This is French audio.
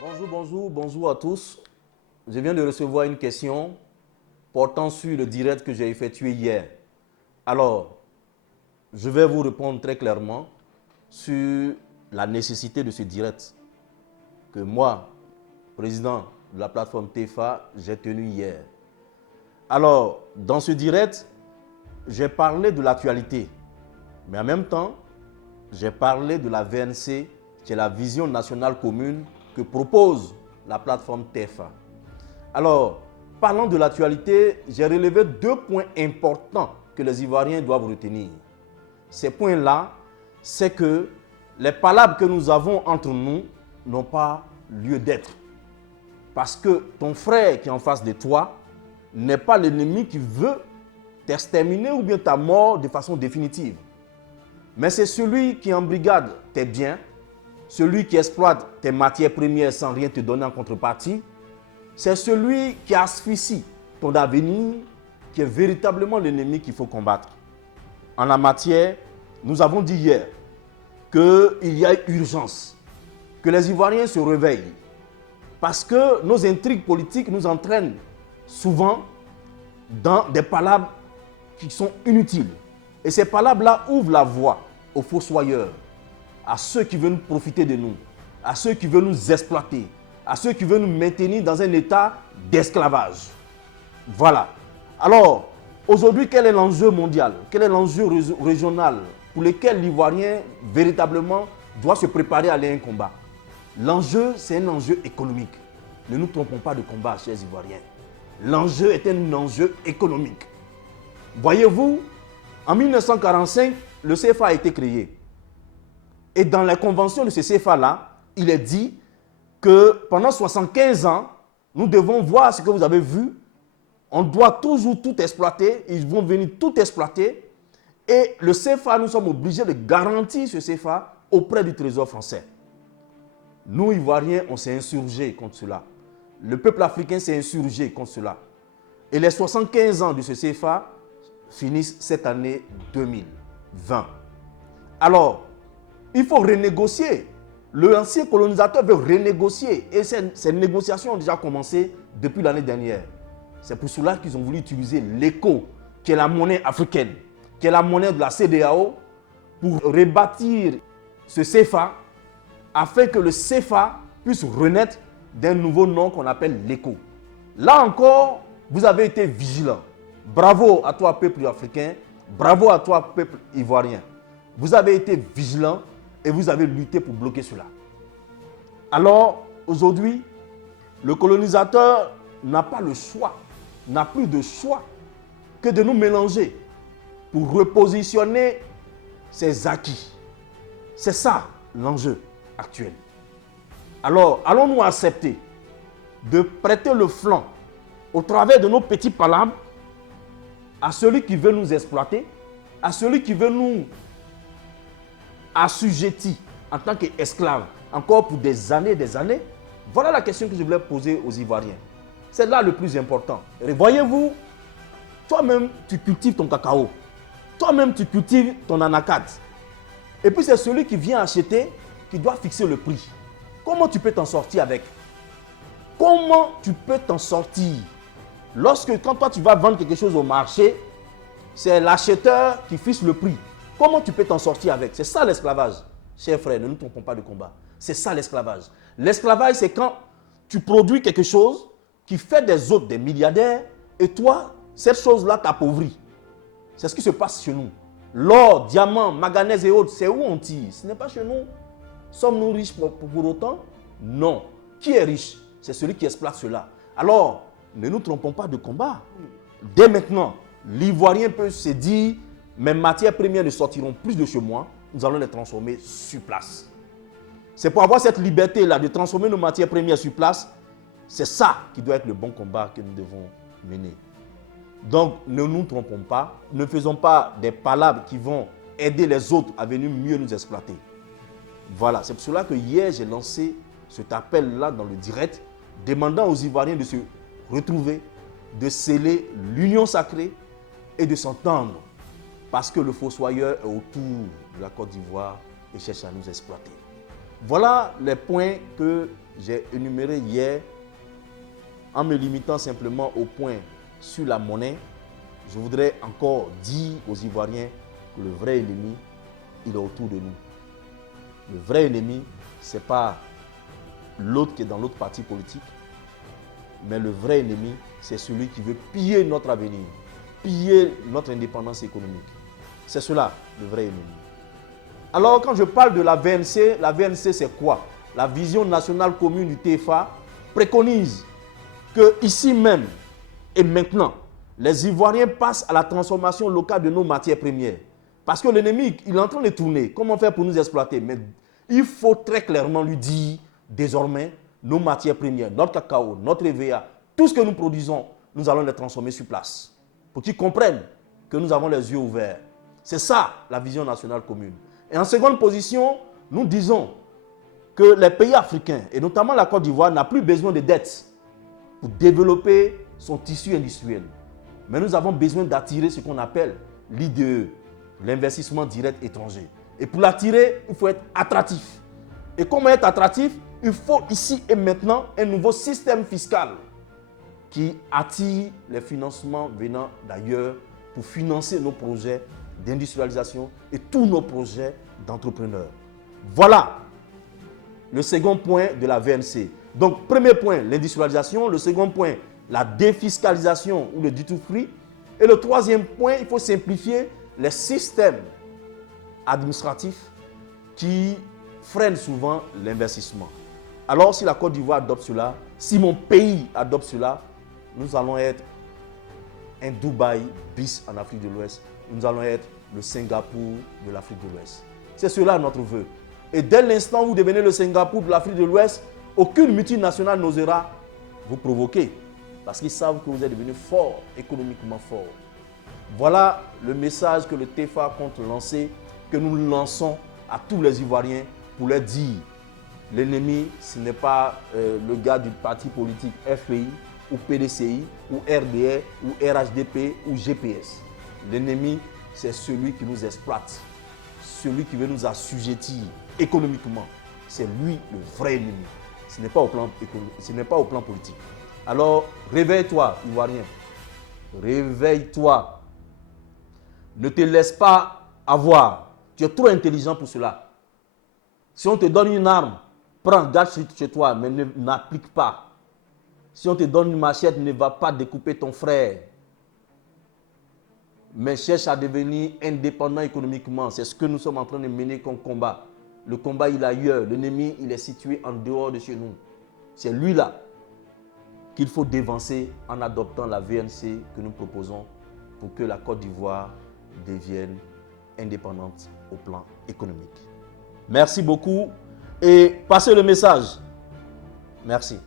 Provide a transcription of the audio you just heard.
Bonjour à tous. Je viens de recevoir une question portant sur le direct que j'ai effectué hier. Alors, je vais vous répondre très clairement sur la nécessité de ce direct que moi, président de la plateforme TEFA, j'ai tenu hier. Alors, dans ce direct, j'ai parlé de l'actualité, mais en même temps, j'ai parlé de la VNC, qui est la vision nationale commune que propose la plateforme TEFA. Alors, parlant de l'actualité, j'ai relevé 2 points importants que les Ivoiriens doivent retenir. Ces points-là, c'est que les palabres que nous avons entre nous n'ont pas lieu d'être. Parce que ton frère qui est en face de toi n'est pas l'ennemi qui veut t'exterminer ou bien ta mort de façon définitive. Mais c'est celui qui embrigade tes biens, celui qui exploite tes matières premières sans rien te donner en contrepartie. C'est celui qui asphyxie ton avenir qui est véritablement l'ennemi qu'il faut combattre. En la matière, nous avons dit hier qu'il y a urgence, que les Ivoiriens se réveillent. Parce que nos intrigues politiques nous entraînent souvent dans des palabres qui sont inutiles. Et ces palabres-là ouvrent la voie aux fossoyeurs, à ceux qui veulent profiter de nous, à ceux qui veulent nous exploiter, à ceux qui veulent nous maintenir dans un état d'esclavage. Voilà. Alors, aujourd'hui, quel est l'enjeu mondial? Quel est l'enjeu régional pour lequel l'Ivoirien véritablement doit se préparer à aller à un combat? L'enjeu, c'est un enjeu économique. Ne nous trompons pas de combat, chers Ivoiriens. L'enjeu est un enjeu économique. Voyez-vous, en 1945, le CFA a été créé. Et dans la convention de ce CFA-là, il est dit que pendant 75 ans, nous devons voir ce que vous avez vu. On doit toujours tout exploiter. Ils vont venir tout exploiter. Et le CFA, nous sommes obligés de garantir ce CFA auprès du Trésor français. Nous, Ivoiriens, on s'est insurgés contre cela. Le peuple africain s'est insurgé contre cela. Et les 75 ans de ce CFA finissent cette année 2020. Alors, il faut renégocier. L'ancien colonisateur veut renégocier. Et ces négociations ont déjà commencé depuis l'année dernière. C'est pour cela qu'ils ont voulu utiliser l'ECO, qui est la monnaie africaine, qui est la monnaie de la CEDEAO, pour rebâtir ce CFA, afin que le CFA puisse renaître d'un nouveau nom qu'on appelle l'ECO. Là encore, vous avez été vigilants. Bravo à toi, peuple africain. Bravo à toi, peuple ivoirien. Vous avez été vigilants et vous avez lutté pour bloquer cela. Alors, aujourd'hui, le colonisateur n'a pas le choix, n'a plus de choix que de nous mélanger pour repositionner ses acquis. C'est ça l'enjeu actuel. Alors, allons-nous accepter de prêter le flanc au travers de nos petits palabres à celui qui veut nous exploiter, à celui qui veut nous assujettir en tant qu'esclaves, encore pour des années et des années? Voilà la question que je voulais poser aux Ivoiriens. C'est là le plus important. Et voyez-vous, toi-même, tu cultives ton cacao. Toi-même, tu cultives ton anacarde. Et puis, c'est celui qui vient acheter qui doit fixer le prix. Comment tu peux t'en sortir avec? Comment tu peux t'en sortir? Quand toi, tu vas vendre quelque chose au marché, c'est l'acheteur qui fixe le prix. Comment tu peux t'en sortir avec? C'est ça l'esclavage. Chers frères, ne nous trompons pas de combat. C'est ça l'esclavage. L'esclavage, c'est quand tu produis quelque chose qui fait des autres des milliardaires et toi, cette chose-là t'appauvrit. C'est ce qui se passe chez nous. L'or, diamant, manganèse et autres, c'est où on tire? Ce n'est pas chez nous. Sommes-nous riches pour autant? Non. Qui est riche? C'est celui qui exploite cela. Alors, ne nous trompons pas de combat. Dès maintenant, l'Ivoirien peut se dire, mes matières premières ne sortiront plus de chez moi, nous allons les transformer sur place. C'est pour avoir cette liberté-là de transformer nos matières premières sur place, c'est ça qui doit être le bon combat que nous devons mener. Donc, ne nous trompons pas, ne faisons pas des palabres qui vont aider les autres à venir mieux nous exploiter. Voilà, c'est pour cela que hier, j'ai lancé cet appel-là dans le direct, demandant aux Ivoiriens de se retrouver, de sceller l'union sacrée et de s'entendre. Parce que le fossoyeur est autour de la Côte d'Ivoire et cherche à nous exploiter. Voilà les points que j'ai énumérés hier en me limitant simplement au point sur la monnaie. Je voudrais encore dire aux Ivoiriens que le vrai ennemi, il est autour de nous. Le vrai ennemi, ce n'est pas l'autre qui est dans l'autre parti politique, mais le vrai ennemi, c'est celui qui veut piller notre avenir, piller notre indépendance économique. C'est cela, le vrai ennemi. Alors, quand je parle de la VNC c'est quoi? La vision nationale commune du TFA préconise que ici même et maintenant, les Ivoiriens passent à la transformation locale de nos matières premières. Parce que l'ennemi, il est en train de tourner. Comment faire pour nous exploiter? Mais il faut très clairement lui dire, désormais, nos matières premières, notre cacao, notre EVA, tout ce que nous produisons, nous allons les transformer sur place. Pour qu'ils comprennent que nous avons les yeux ouverts. C'est ça, la vision nationale commune. Et en seconde position, nous disons que les pays africains, et notamment la Côte d'Ivoire, n'a plus besoin de dettes pour développer son tissu industriel. Mais nous avons besoin d'attirer ce qu'on appelle l'IDE, l'investissement direct étranger. Et pour l'attirer, il faut être attractif. Et comment être attractif? Il faut ici et maintenant un nouveau système fiscal qui attire les financements venant d'ailleurs pour financer nos projets d'industrialisation et tous nos projets d'entrepreneurs. Voilà le second point de la VNC. Donc, premier point, l'industrialisation. Le second point, la défiscalisation ou le duty free. Et le troisième point, il faut simplifier les systèmes administratifs qui freinent souvent l'investissement. Alors, si la Côte d'Ivoire adopte cela, si mon pays adopte cela, nous allons être un Dubaï bis en Afrique de l'Ouest. Nous allons être le Singapour de l'Afrique de l'Ouest. C'est cela notre vœu. Et dès l'instant où vous devenez le Singapour de l'Afrique de l'Ouest, aucune multinationale n'osera vous provoquer. Parce qu'ils savent que vous êtes devenu fort, économiquement fort. Voilà le message que le TFA compte lancer, que nous lançons à tous les Ivoiriens pour leur dire l'ennemi, ce n'est pas le gars du parti politique FPI ou PDCI ou RDR ou RHDP ou GPS. L'ennemi, c'est celui qui nous exploite, celui qui veut nous assujettir économiquement. C'est lui le vrai ennemi. Ce n'est pas au plan politique. Alors, réveille-toi, Ivoirien. Réveille-toi. Ne te laisse pas avoir. Tu es trop intelligent pour cela. Si on te donne une arme, prends, garde chez toi, mais n'applique pas. Si on te donne une machette, ne va pas découper ton frère. Mais cherche à devenir indépendant économiquement. C'est ce que nous sommes en train de mener comme combat. Le combat, il est ailleurs. L'ennemi, il est situé en dehors de chez nous. C'est lui-là qu'il faut dévancer en adoptant la VNC que nous proposons pour que la Côte d'Ivoire devienne indépendante au plan économique. Merci beaucoup et passez le message. Merci.